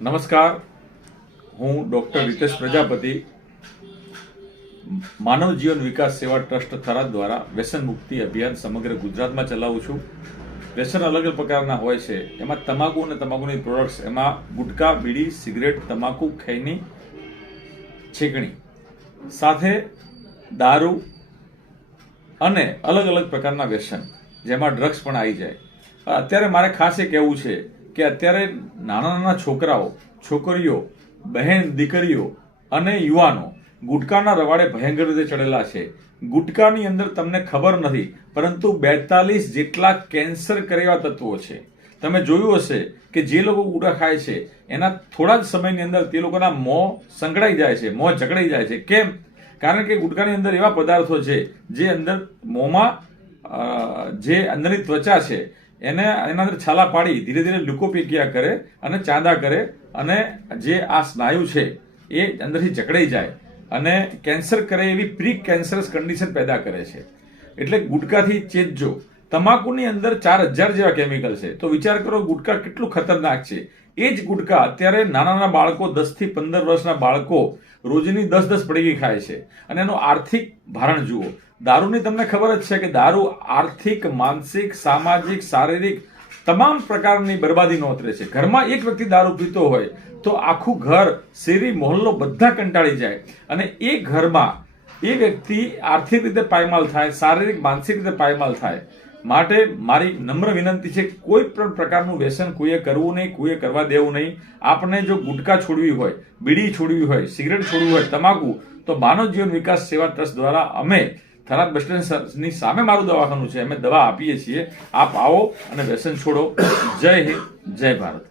નમસ્કાર, હું ડૉક્ટર રીતેશ પ્રજાપતિ માનવ જીવન વિકાસ સેવા ટ્રસ્ટ થરાદ દ્વારા વ્યસન મુક્તિ અભિયાન સમગ્ર ગુજરાતમાં ચલાવું છું. વ્યસન અલગ અલગ પ્રકારના હોય છે. એમાં તમાકુ અને તમાકુની પ્રોડક્ટ્સ, એમાં ગુટકા, બીડી, સિગરેટ, તમાકુ, ખૈની, છીકણી સાથે દારૂ અને અલગ અલગ પ્રકારના વ્યસન, જેમાં ડ્રગ્સ પણ આવી જાય. અત્યારે મારે ખાસ એ કહેવું છે કે અત્યારે નાના નાના છોકરાઓ, છોકરીઓ, બહેન, દીકરીઓ અને યુવાનો ગુટકાના રવાડે ભયંકર રીતે ચડેલા છે. ગુટકાની અંદર તમને ખબર નથી, પરંતુ 42 જેટલા કેન્સર કરે એવા તત્વો છે. તમે જોયું હશે કે જે લોકો ગુટકા ખાય છે એના થોડા જ સમયની અંદર તે લોકોના મોં સંકળાઈ જાય છે, મોં જકડાઈ જાય છે. કેમ? કારણ કે ગુટકાની અંદર એવા પદાર્થો છે જે અંદર મોંમાં જે અંદરની ત્વચા છે એના અંદર છાલા પાડી ધીરે ધીરે લ્યુકોપેકિયા કરે અને ચાંદા કરે, અને જે આ સ્નાયુ છે એ અંદરથી જકડાઈ જાય અને કેન્સર કરે એવી પ્રી કેન્સરસ કન્ડિશન પેદા કરે છે. એટલે ગુટકાથી ચેતજો. તમાકુની અંદર 4000 જેવા કેમિકલ છે. તો વિચાર કરો ગુટકા કેટલું ખતરનાક છે. એ જ ગુટકા અત્યારે નાના નાના બાળકો, 10 થી 15 વર્ષના બાળકો રોજની 10 પડીકી ખાય છે. અને એનું આર્થિક ભારણ જુઓ. દારૂની તમને ખબર જ છે કે દારૂ આર્થિક, માનસિક, સામાજિક, શારીરિક તમામ પ્રકારની બરબાદી નોતરે છે. ઘરમાં એક વ્યક્તિ દારૂ પીતો હોય તો આખું ઘર, શેરી, મોહલ્લો બધા કંટાળી જાય, અને એ ઘરમાં એ વ્યક્તિ આર્થિક રીતે પાયમાલ થાય, શારીરિક, માનસિક રીતે પાયમાલ થાય. માટે મારી નમ્ર વિનંતી છે, કોઈ પણ પ્રકારનું વ્યસન કોઈએ કરવું નહીં, કોઈએ કરવા દેવું નહીં. આપણે જો ગુટકા છોડવી હોય, બીડી છોડવી હોય, સિગરેટ છોડવી હોય, તમાકુ, તો માનવ જીવન વિકાસ સેવા ટ્રસ્ટ દ્વારા અમે થરાદ બસ સ્ટેન્ડની સામે મારું દવાખાનું છે, અમે દવા આપીએ છીએ. આપ આવો અને વ્યસન છોડો. જય હિન્દ, જય ભારત.